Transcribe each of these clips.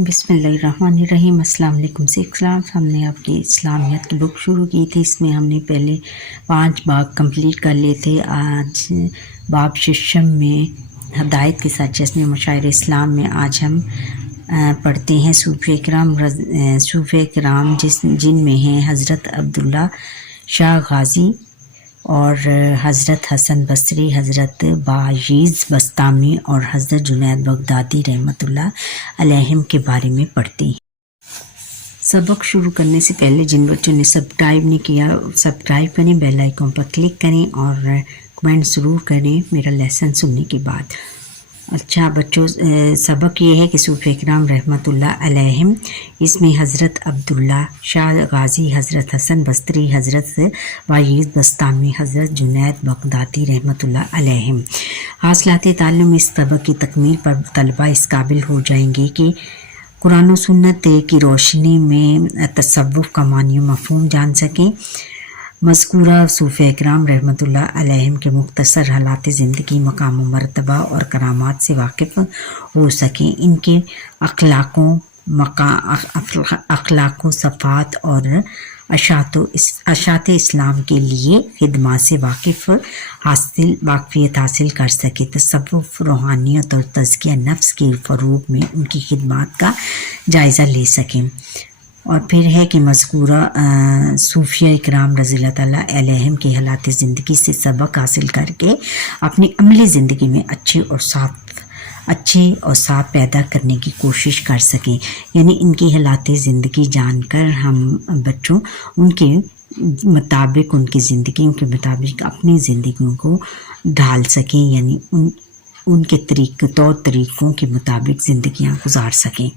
بسم اللہ الرحمن الرحیم۔ السلام علیکم سلام۔ ہم نے آپ کی اسلامیات کی بک شروع کی تھی، اس میں ہم نے پہلے 5 باب کمپلیٹ کر لیے تھے۔ آج باب ششم میں ہدایت کے ساتھ جشن مشاعر اسلام میں آج ہم پڑھتے ہیں صوفیہ کرام جن میں ہیں حضرت عبداللہ شاہ غازی اور حضرت حسن بصری، حضرت باعث بستامی اور حضرت جنید بغدادی رحمۃ اللہ علیہم کے بارے میں پڑھتے ہیں۔ سبق شروع کرنے سے پہلے جن بچوں نے سبسکرائب نہیں کیا سبسکرائب کریں، بیل آئیکن پر کلک کریں اور کمنٹ ضرور کریں میرا لیسن سننے کے بعد۔ اچھا بچوں، سبق یہ ہے کہ صوفیہ کرام رحمۃ اللہ علیہم، اس میں حضرت عبداللہ شاہ غازی، حضرت حسن بصری، حضرت باعث بستامی، حضرت جنید بغدادی رحمۃ اللہ علیہم۔ حاصلات تعلم اس سبق کی تکمیل پر طلبہ اس قابل ہو جائیں گے کہ قرآن و سنت کی روشنی میں تصوف کا معنی و مفہوم جان سکیں، مذکورہ صوفیہ کرام رحمۃ اللہ علیہم کے مختصر حالات زندگی، مقام و مرتبہ اور کرامات سے واقف ہو سکیں، ان کے اخلاق و صفات اور اشاعت اسلام کے لیے خدمات سے واقفیت حاصل کر سکے، تصوف، روحانیت اور تزکیہ نفس کے فروغ میں ان کی خدمات کا جائزہ لے سکیں۔ اور پھر ہے کہ مذکورہ صوفیہ کرام رضی اللہ تعالیٰ علیہم کے حالات زندگی سے سبق حاصل کر کے اپنی عملی زندگی میں اچھے اور صاف پیدا کرنے کی کوشش کر سکیں، یعنی ان کی حالات زندگی جان کر ہم بچوں ان کے مطابق اپنی زندگیوں کو ڈھال سکیں، یعنی ان کے طور طریقوں کے مطابق زندگیاں گزار سکیں۔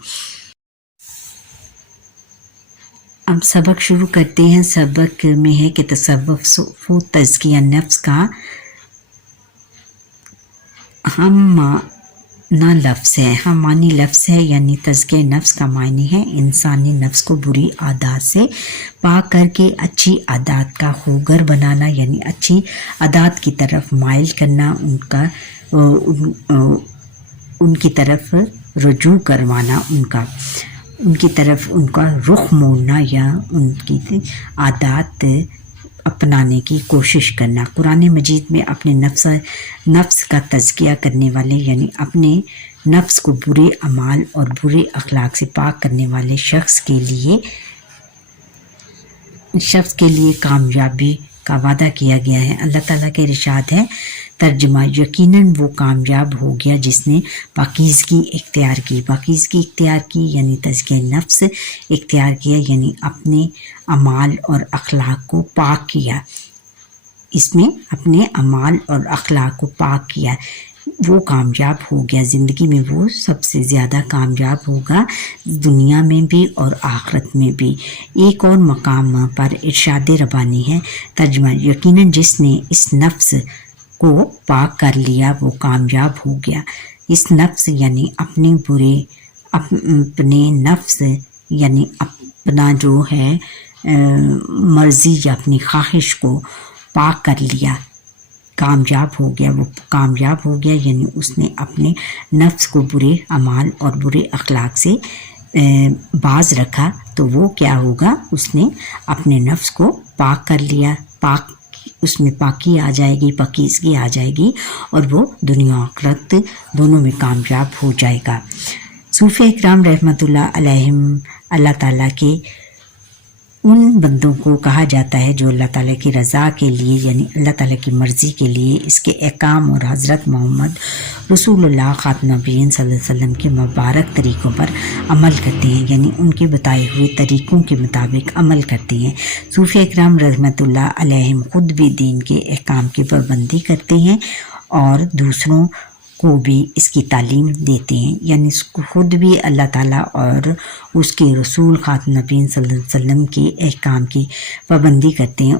اب سبق شروع کرتے ہیں۔ سبق میں ہے کہ تصوف و تزکیہ نفس کا ہم معنی لفظ ہے، یعنی تزکیہ نفس کا معنی ہے انسانی نفس کو بری عادات سے پاک کر کے اچھی عادات کا خوگر بنانا، یعنی اچھی عادات کی طرف مائل کرنا، ان کی طرف رجوع کروانا، ان کی طرف ان کا رخ موڑنا یا ان کی عادات اپنانے کی کوشش کرنا۔ قرآن مجید میں اپنے نفس کا تزکیہ کرنے والے، یعنی اپنے نفس کو برے اعمال اور برے اخلاق سے پاک کرنے والے شخص کے لیے کامیابی کا وعدہ کیا گیا ہے۔ اللہ تعالیٰ کے ارشاد ہے، ترجمہ: یقیناً وہ کامیاب ہو گیا جس نے پاکیزگی اختیار کی، یعنی تزکیہ نفس اختیار کیا، یعنی اپنے اعمال اور اخلاق کو پاک کیا۔ اس میں اپنے اعمال اور اخلاق کو پاک کیا، وہ کامیاب ہو گیا، زندگی میں وہ سب سے زیادہ کامیاب ہوگا، دنیا میں بھی اور آخرت میں بھی۔ ایک اور مقام پر ارشاد ربانی ہے، ترجمہ: یقیناً جس نے اس نفس کو پاک کر لیا وہ کامیاب ہو گیا۔ اس نفس یعنی اپنے نفس یعنی اپنا جو ہے مرضی یا اپنی خواہش کو پاک کر لیا، کامیاب ہو گیا، وہ کامیاب ہو گیا، یعنی اس نے اپنے نفس کو برے اعمال اور برے اخلاق سے باز رکھا، تو وہ کیا ہوگا، اس نے اپنے نفس کو پاک کر لیا، اس میں پاکی آ جائے گی، پاکیزگی آ جائے گی، اور وہ دنیا آخرت دونوں میں کامیاب ہو جائے گا۔ صوفیہ کرام رحمۃ اللہ علیہم اللہ تعالیٰ کے ان بندوں کو کہا جاتا ہے جو اللہ تعالیٰ کی رضا کے لیے، یعنی اللہ تعالیٰ کی مرضی کے لیے، اس کے احکام اور حضرت محمد رسول اللہ خاتم النبیین صلی اللہ علیہ وسلم کے مبارک طریقوں پر عمل کرتے ہیں، یعنی ان کے بتائے ہوئے طریقوں کے مطابق عمل کرتے ہیں۔ صوفیہ کرام رحمۃ اللہ علیہم خود بھی دین کے احکام کی پابندی کرتے ہیں اور دوسروں کو بھی اس کی تعلیم دیتے ہیں، یعنی خود بھی اللہ تعالیٰ اور اس کے رسول خاتم النبیین صلی اللہ علیہ وسلم کے احکام کی پابندی کرتے ہیں،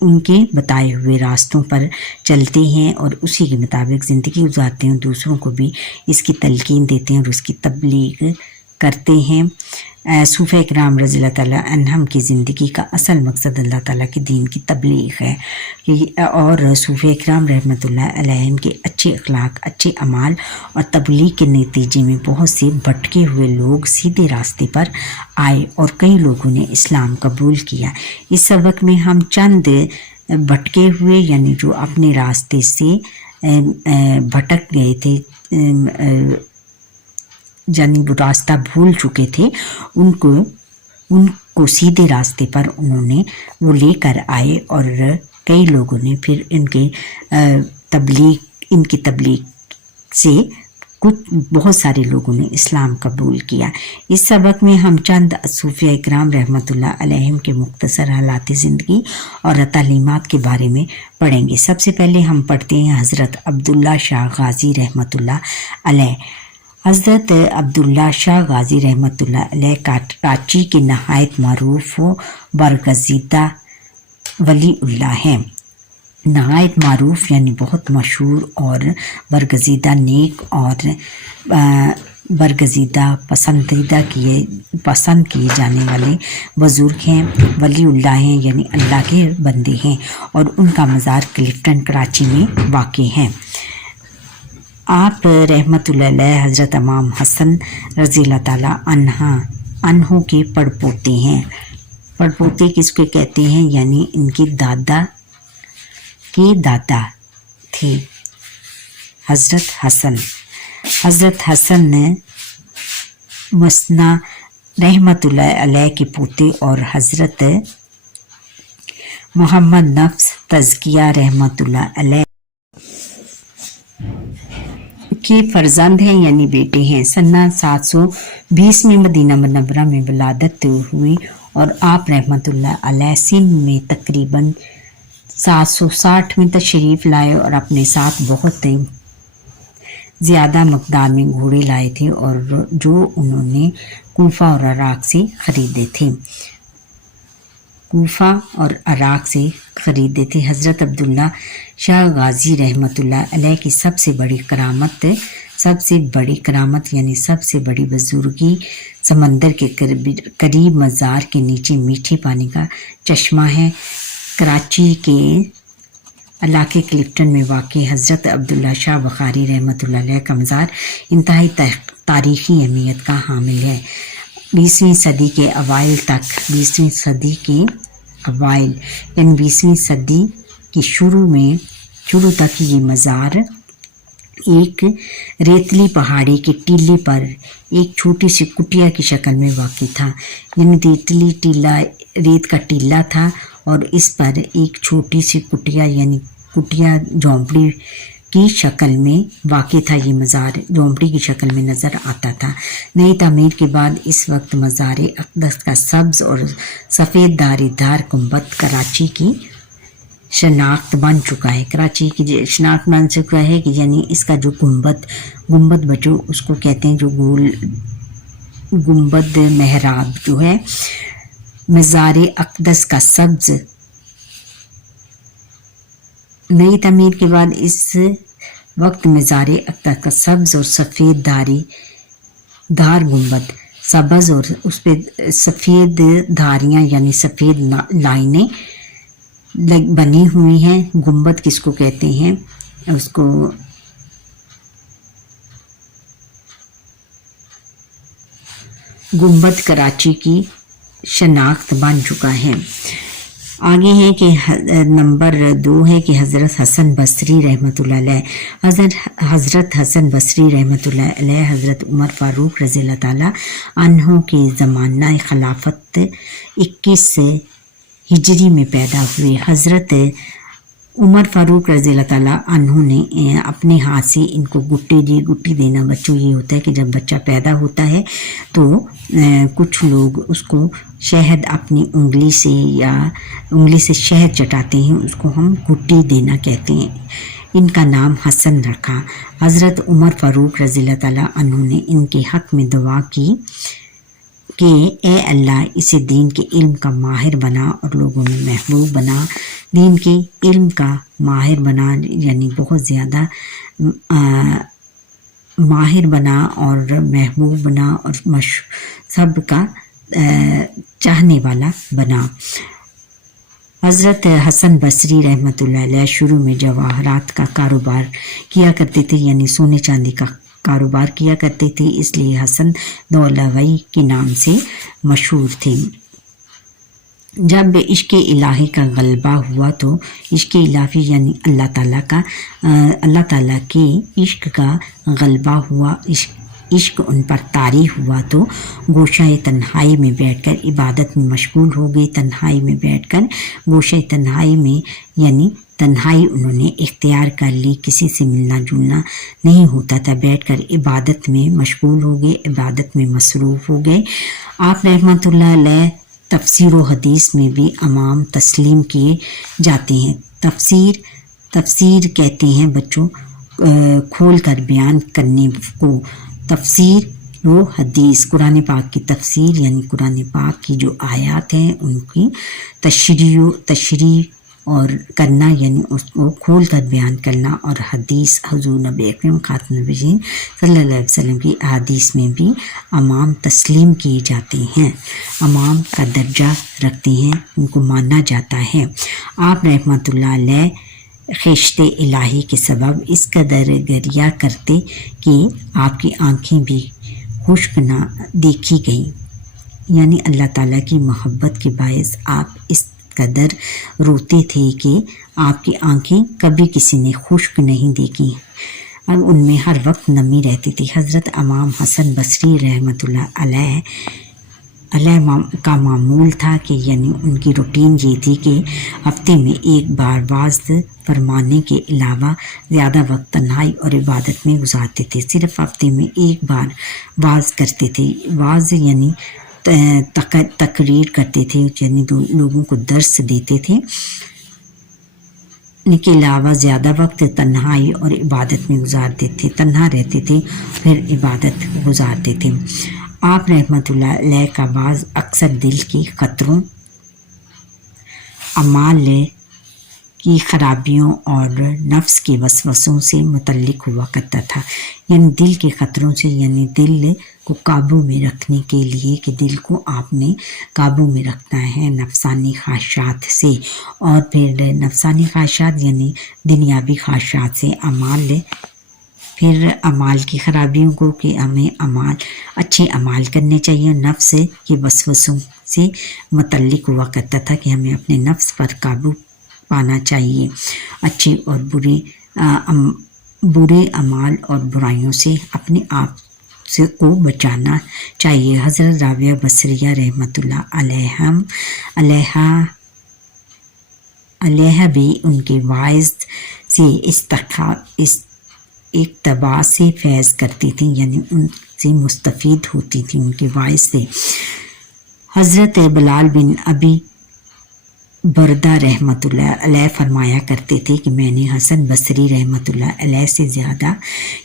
ان کے بتائے ہوئے راستوں پر چلتے ہیں اور اسی کے مطابق زندگی گزارتے ہیں، دوسروں کو بھی اس کی تلقین دیتے ہیں اور اس کی تبلیغ کرتے ہیں صوفیہ کرام رضی اللہ تعالیٰ عنہم کی زندگی کا اصل مقصد اللہ تعالیٰ کے دین کی تبلیغ ہے اور صوفیہ کرام رحمۃ اللہ علیہم کے اچھے اخلاق، اچھے اعمال اور تبلیغ کے نتیجے میں بہت سے بھٹکے ہوئے لوگ سیدھے راستے پر آئے اور کئی لوگوں نے اسلام قبول کیا۔ اس سبق میں ہم چند بھٹکے ہوئے یعنی جو اپنے راستے سے بھٹک گئے تھے، یعنی وہ راستہ بھول چکے تھے، ان کو سیدھے راستے پر انہوں نے وہ لے کر آئے اور کئی لوگوں نے پھر ان کی تبلیغ سے بہت سارے لوگوں نے اسلام قبول کیا۔ اس سبق میں ہم چند صوفیہ کرام رحمۃ اللہ علیہم کے مختصر حالات زندگی اور تعلیمات کے بارے میں پڑھیں گے۔ سب سے پہلے ہم پڑھتے ہیں حضرت عبداللہ شاہ غازی رحمۃ اللہ علیہ۔ حضرت عبداللہ شاہ غازی رحمۃ اللہ علیہ کراچی کے نہایت معروف و برگزیدہ ولی اللہ ہیں۔ نہایت معروف یعنی بہت مشہور اور برگزیدہ، نیک اور برگزیدہ پسند کیے جانے والے بزرگ ہیں، ولی اللہ ہیں یعنی اللہ کے بندے ہیں، اور ان کا مزار کلفٹن کراچی میں واقع ہے۔ آپ رحمۃ اللہ علیہ حضرت امام حسن رضی اللہ تعالیٰ عنہ کے پڑپوتے ہیں۔ پڑپوتے کس کو کہتے ہیں؟ یعنی ان کے دادا کے دادا تھے حضرت حسن۔ حضرت حسن مثنیٰ رحمۃ اللہ علیہ کے پوتے اور حضرت محمد نفس تزکیہ رحمۃ اللہ علیہ کے فرزند ہیں یعنی بیٹے ہیں۔ سنہ 720 میں مدینہ منورہ میں ولادت ہوئی اور آپ رحمۃ اللہ علیہ سندھ میں تقریباً 760 میں تشریف لائے اور اپنے ساتھ بہت زیادہ مقدار میں گھوڑے لائے تھے اور جو انہوں نے کوفہ اور عراق سے خریدے تھے۔ حضرت عبداللہ شاہ غازی رحمۃ اللہ علیہ کی سب سے بڑی کرامت یعنی سب سے بڑی بزرگی سمندر کے قریب مزار کے نیچے میٹھے پانی کا چشمہ ہے۔ کراچی کے علاقے کلفٹن میں واقع حضرت عبداللہ شاہ بخاری رحمۃ اللہ علیہ کا مزار انتہائی تاریخی اہمیت کا حامل ہے۔ 20ویں صدی کے اوائل یعنی 20ویں صدی کی شروع تک یہ مزار ایک ریتلی پہاڑی کے ٹیلے پر ایک چھوٹی سی کٹیا کی شکل میں واقع تھا، یعنی ریتلی ٹیلہ ریت کا ٹیلہ تھا اور اس پر ایک چھوٹی سی کٹیا یعنی کٹیا جھونپڑی کی شکل میں واقع تھا۔ یہ مزار جھونپڑی کی شکل میں نظر آتا تھا۔ نئی تعمیر کے بعد اس وقت مزار اقدس کا سبز اور سفید دھاری دار گنبد کراچی کی شناخت بن چکا ہے کہ یعنی اس کا جو گنبد بچو اس کو کہتے ہیں جو گول گنبد محراب جو ہے مزار اقدس کا سبز۔ نئی تعمیر کے بعد اس وقت مزار اقدس کا سبز اور سفید دھار گنبد سبز اور اس پہ سفید دھاریاں یعنی سفید لائنیں بنی ہوئی ہیں۔ گنبد کس کو کہتے ہیں؟ اس کو گنبد کراچی کی شناخت بن چکا ہے۔ آگے ہے کہ نمبر 2 ہے کہ حضرت حسن بصری رحمۃ اللہ علیہ۔ حضرت حسن بصری رحمۃ اللہ علیہ حضرت عمر فاروق رضی اللہ تعالیٰ عنہ کے زمانہ خلافت 21 ہجری میں پیدا ہوئے۔ حضرت عمر فاروق رضی اللہ تعالیٰ عنہ نے اپنے ہاتھ سے ان کو گٹی دینا، بچوں یہ ہوتا ہے کہ جب بچہ پیدا ہوتا ہے تو کچھ لوگ اس کو شہد اپنی انگلی سے شہد چٹاتے ہیں، اس کو ہم گٹی دینا کہتے ہیں۔ ان کا نام حسن رکھا۔ حضرت عمر فاروق رضی اللہ تعالیٰ عنہ نے ان کے حق میں دعا کی کہ اے اللہ اسے دین کے علم کا ماہر بنا اور لوگوں میں محبوب بنا۔ دین کے علم کا ماہر بنا یعنی بہت زیادہ ماہر بنا اور محبوب بنا اور سب کا چاہنے والا بنا۔ حضرت حسن بصری رحمۃ اللہ علیہ شروع میں جواہرات کا کاروبار کیا کرتے تھے، یعنی سونے چاندی کا کاروبار کیا کرتے تھے، اس لیے حسن دولوی کے نام سے مشہور تھے۔ جب عشق الہی کا غلبہ ہوا تو عشق الہی یعنی اللہ تعالیٰ کے عشق کا غلبہ ہوا، عشق ان پر طاری ہوا تو گوشہ تنہائی میں بیٹھ کر عبادت میں مشغول ہو گئے۔ تنہائی میں بیٹھ کر گوشہ تنہائی میں یعنی تنہائی انہوں نے اختیار کر لی، کسی سے ملنا جلنا نہیں ہوتا تھا، بیٹھ کر عبادت میں مشغول ہو گئے، عبادت میں مصروف ہو گئے۔ آپ رحمۃ اللہ علیہ تفسیر و حدیث میں بھی امام تسلیم کیے جاتے ہیں۔ تفسیر کہتے ہیں بچوں کھول کر بیان کرنے کو، تفسیر و حدیث قرآن پاک کی تفسیر یعنی قرآن پاک کی جو آیات ہیں ان کی تشریح اور کرنا یعنی اس کو کھول کر بیان کرنا، اور حدیث حضور نبی اکرم خاتم النبیین صلی اللہ علیہ وسلم کی احادیث میں بھی امام تسلیم کیے جاتے ہیں، امام کا درجہ رکھتے ہیں، ان کو مانا جاتا ہے۔ آپ رحمۃ اللہ علیہ خشت الہی کے سبب اس قدر گریہ کرتے کہ آپ کی آنکھیں بھی خشک نہ دیکھی گئیں، یعنی اللہ تعالیٰ کی محبت کے باعث آپ اس قدر روتے تھے کہ آپ کی آنکھیں کبھی کسی نے خشک نہیں دیکھی، اور ان میں ہر وقت نمی رہتی تھی۔ حضرت امام حسن بصری رحمۃ اللہ علیہ کا معمول تھا کہ یعنی ان کی روٹین یہ تھی کہ ہفتے میں ایک بار واعظ فرمانے کے علاوہ زیادہ وقت تنہائی اور عبادت میں گزارتے تھے۔ صرف ہفتے میں ایک بار واعظ کرتے تھے، واعظ یعنی تقریر کرتے تھے، یعنی لوگوں کو درس دیتے تھے، ان کے علاوہ زیادہ وقت تنہائی اور عبادت میں گزارتے تھے، تنہا رہتے تھے پھر عبادت گزارتے تھے۔ آپ رحمۃ اللہ علیہ کا بعض اکثر دل کی خطروں، اعمال کی خرابیوں اور نفس کے وسوسوں سے متعلق ہوا کرتا تھا، یعنی دل کے خطروں سے، یعنی دل کو قابو میں رکھنے کے لیے کہ دل کو آپ نے قابو میں رکھنا ہے نفسانی خواہشات سے، اور پھر نفسانی خواہشات یعنی دنیاوی خواہشات سے، پھر اعمال کی خرابیوں کو کہ ہمیں اچھے اعمال کرنے چاہیے، نفس کے وسوسوں سے متعلق ہوا کرتا تھا کہ ہمیں اپنے نفس پر قابو پانا چاہیے، اچھے اور برے اعمال اور برائیوں سے اپنے آپ کو بچانا چاہیے۔ حضرت رابعہ بصریہ رحمۃ اللہ علیہ بھی ان کے واعظ سے اقتباس سے فیض کرتی تھیں، یعنی ان سے مستفید ہوتی تھی ان کے واعظ سے۔ حضرت بلال بن ابی بردہ رحمۃ اللہ علیہ فرمایا کرتے تھے کہ میں نے حسن بصری رحمۃ اللہ علیہ سے زیادہ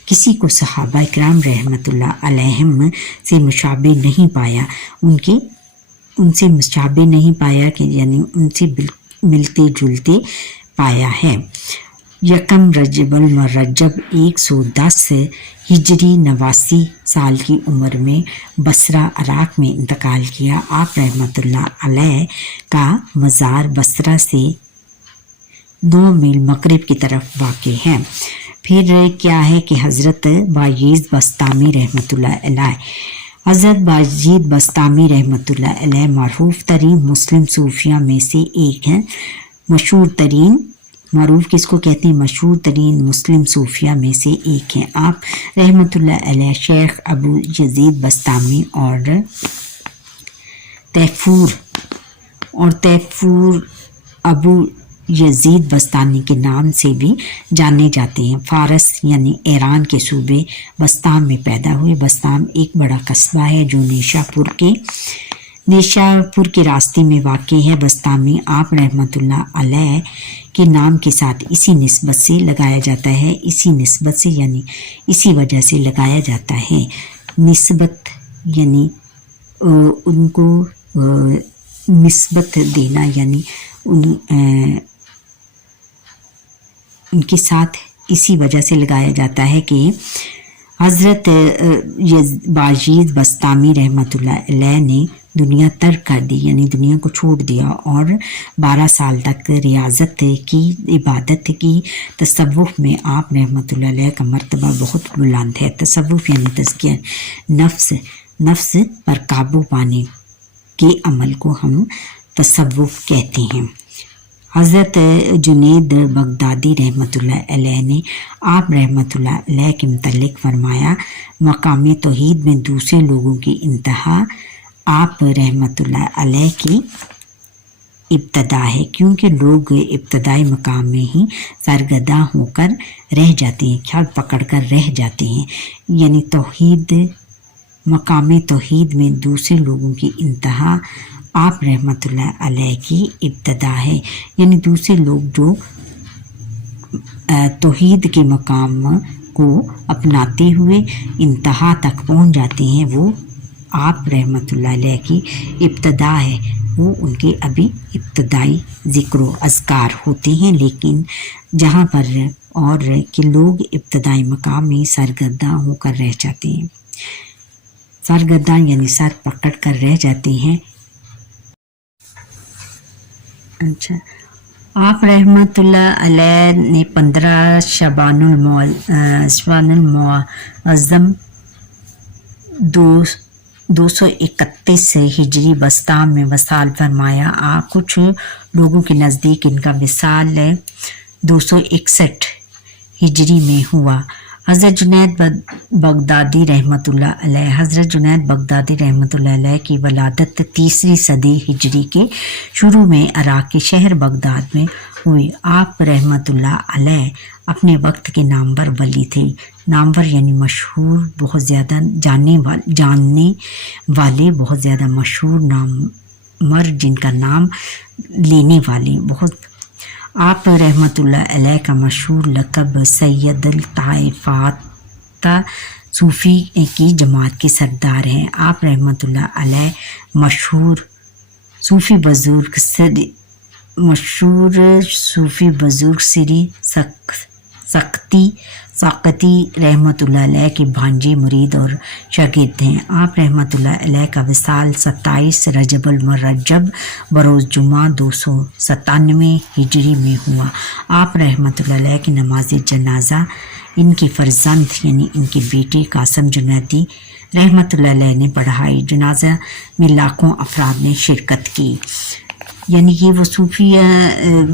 کسی کو صحابہ اکرام رحمۃ اللہ علیہم سے مشابہ نہیں پایا، ان سے مشابہ نہیں پایا کہ یعنی ان سے ملتے جلتے پایا ہے۔ یکم رجب المرجب 110 ہجری 89 سال کی عمر میں بصرہ عراق میں انتقال کیا۔ آپ رحمۃ اللہ علیہ کا مزار بصرہ سے 2 میل مغرب کی طرف واقع ہے۔ پھر کیا ہے کہ حضرت بایزید بسطامی رحمۃ اللہ علیہ، حضرت بایزید بسطامی رحمۃ اللہ علیہ معروف ترین مسلم صوفیہ میں سے ایک ہیں، معروف کس کو کہتے ہیں؟ مشہور ترین مسلم صوفیہ میں سے ایک ہیں۔ آپ رحمۃ اللہ علیہ شیخ ابو یزید بسطامی اور تیفور ابو یزید بسطامی کے نام سے بھی جانے جاتے ہیں۔ فارس یعنی ایران کے صوبے بسطام میں پیدا ہوئے۔ بسطام ایک بڑا قصبہ ہے جو نیشا پور کے راستے میں واقع ہے۔ بسطامی آپ رحمۃ اللہ علیہ کے نام کے ساتھ اسی نسبت سے لگایا جاتا ہے، اسی نسبت سے یعنی اسی وجہ سے لگایا جاتا ہے۔ نسبت یعنی ان کو نسبت دینا، یعنی ان کے ساتھ اسی وجہ سے لگایا جاتا ہے کہ حضرت باجیز بستامی رحمۃ اللہ علیہ نے دنیا ترک کر دی، یعنی دنیا کو چھوڑ دیا، اور 12 سال تک ریاضت کی، عبادت کی۔ تصوف میں آپ رحمۃ اللہ علیہ کا مرتبہ بہت بلند ہے۔ تصوف یعنی تزکیہ نفس پر قابو پانے کے عمل کو ہم تصوف کہتے ہیں۔ حضرت جنید بغدادی رحمۃ اللہ علیہ نے آپ رحمۃ اللہ علیہ کے متعلق فرمایا، مقام توحید میں دوسرے لوگوں کی انتہا آپ رحمۃ اللہ علیہ کی ابتدا ہے، کیونکہ لوگ ابتدائی مقام میں ہی سرگرداں ہو کر رہ جاتے ہیں، خیال پکڑ کر رہ جاتے ہیں، یعنی مقام توحید میں دوسرے لوگوں کی انتہا آپ رحمۃ اللہ علیہ کی ابتدا ہے، یعنی دوسرے لوگ جو توحید کے مقام کو اپناتے ہوئے انتہا تک پہنچ جاتے ہیں، وہ آپ رحمۃ اللہ علیہ کی ابتدا ہے، وہ ان کے ابھی ابتدائی ذکر و اذکار ہوتے ہیں۔ لیکن جہاں پر اور کہ لوگ ابتدائی مقام میں سرگرداں ہو کر رہ جاتے ہیں، سرگرداں یعنی سر پکڑ کر رہ جاتے ہیں۔ اچھا، آپ رحمۃ اللہ علیہ نے 15 شعبان المعظم 231 ہجری بستام میں وصال فرمایا۔ کچھ لوگوں کے نزدیک ان کا وصال 261 ہجری میں ہوا۔ حضرت جنید بغدادی رحمۃ اللہ علیہ کی ولادت 3 صدی ہجری کے شروع میں عراق کے شہر بغداد میں ہوئی۔ آپ رحمۃ اللہ علیہ اپنے وقت کے نامور ولی تھے۔ نامور یعنی مشہور، بہت زیادہ جاننے والے، بہت زیادہ مشہور، نامور جن کا نام لینے والے بہت۔ آپ رحمۃ اللہ علیہ کا مشہور لقب سید الطائفات، صوفی کی جماعت کے سردار ہیں۔ آپ رحمۃ اللہ علیہ مشہور صوفی بزرگ سری سقطی رحمۃ اللہ علیہ کے بھانجے، مرید اور شاگرد ہیں۔ آپ رحمۃ اللہ علیہ کا وصال 27 رجب المرجب بروز جمعہ 297 ہجری میں ہوا۔ آپ رحمۃ اللہ علیہ کی نماز جنازہ ان کے فرزند یعنی ان کے بیٹے قاسم جنیدی رحمۃ اللہ علیہ نے پڑھائی۔ جنازہ میں لاکھوں افراد نے شرکت کی۔ یعنی یہ وہ صوفی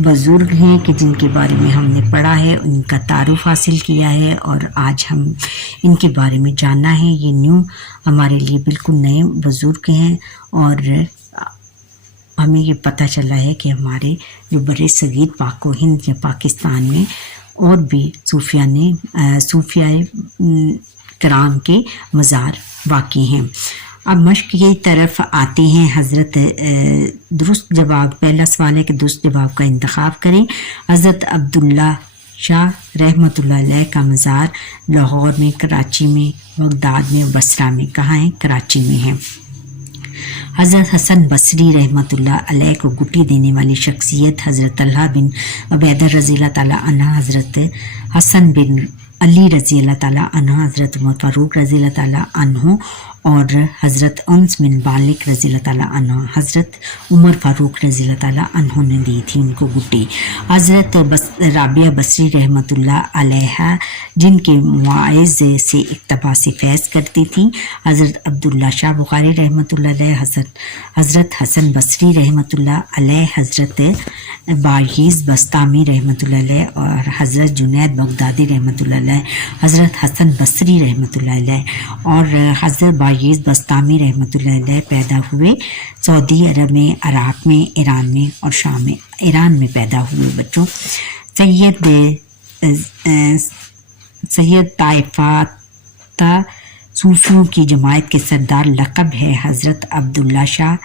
بزرگ ہیں کہ جن کے بارے میں ہم نے پڑھا ہے، ان کا تعارف حاصل کیا ہے، اور آج ہم ان کے بارے میں جاننا ہے۔ یہ ہمارے لیے بالکل نئے بزرگ ہیں، اور ہمیں یہ پتہ چلا ہے کہ ہمارے جو بر صغیر پاک و ہند یا پاکستان میں اور بھی صوفیاء کرام کے مزار واقع ہیں۔ اب مشق کی طرف آتے ہیں۔ حضرت درست جواب، پہلا سوال ہے کہ درست جواب کا انتخاب کریں۔ حضرت عبداللہ شاہ رحمۃ اللہ علیہ کا مزار لاہور میں، کراچی میں، بغداد میں، بصرہ میں۔ کہاں ہے؟ کراچی میں ہے۔ حضرت حسن بصری رحمۃ اللہ علیہ کو گٹی دینے والی شخصیت حضرت طلحہ بن عبیدہ رضی اللہ تعالیٰ عنہ، حضرت حسن بن علی رضی اللہ تعالیٰ عنہ، حضرت عمر فاروق رضی اللہ تعالیٰ عنہ، اور حضرت انس بن مالک رضی اللہ تعالیٰ عنہ، حضرت عمر فاروق رضی اللہ تعالیٰ عنہ نے دی تھی ان کو گٹی۔ حضرت رابعہ بصری رحمۃ اللہ علیہ جن کے مواعظ سے اقتباس فیض کرتی تھیں، حضرت عبداللہ شاہ بخاری رحمۃ اللہ علیہ، حضرت حسن بصری رحمۃ اللہ علیہ، حضرت باجیز بستامی رحمۃ اللہ علیہ، اور حضرت جنید بغدادی رحمۃ اللہ علیہ، حضرت حسن بصری رحمۃ اللہ علیہ اور حضرت باجیز بستامی رحمۃ اللہ علیہ پیدا ہوئے سعودی عرب میں، عراق میں، ایران میں اور شام میں۔ ایران میں پیدا ہوئے بچوں۔ سید طائفات صوفیوں کی جماعت کے سردار لقب ہے حضرت عبداللہ شاہ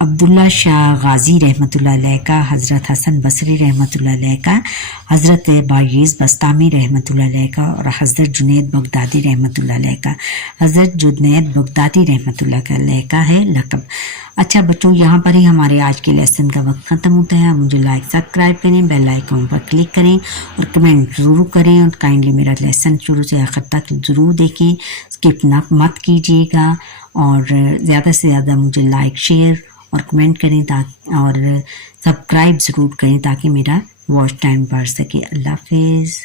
عبداللہ شاہ غازی رحمۃ اللہ علیہ کا، حضرت حسن بصری رحمۃ اللہ علیہ کا، حضرت بایز بستامی رحمۃ اللہ علیہ کا اور حضرت جنید بغدادی رحمۃ اللہ علیہ کا۔ حضرت جنید بغدادی رحمۃ اللہ علیہ کا ہے لقب۔ اچھا بچوں، یہاں پر ہی ہمارے آج کے لیسن کا وقت ختم ہوتا ہے۔ مجھے لائک سبسکرائب کریں، بیل آئیکن پر کلک کریں اور کمنٹ ضرور کریں، اور کائنڈلی میرا لیسن شروع سے آخر تک ضرور دیکھیں، اسکپ مت کیجیے گا، اور زیادہ سے زیادہ مجھے لائک، شیئر اور کمنٹ کریں اور سبسکرائب ضرور کریں تاکہ میرا واچ ٹائم بڑھ سکے۔ اللہ حافظ۔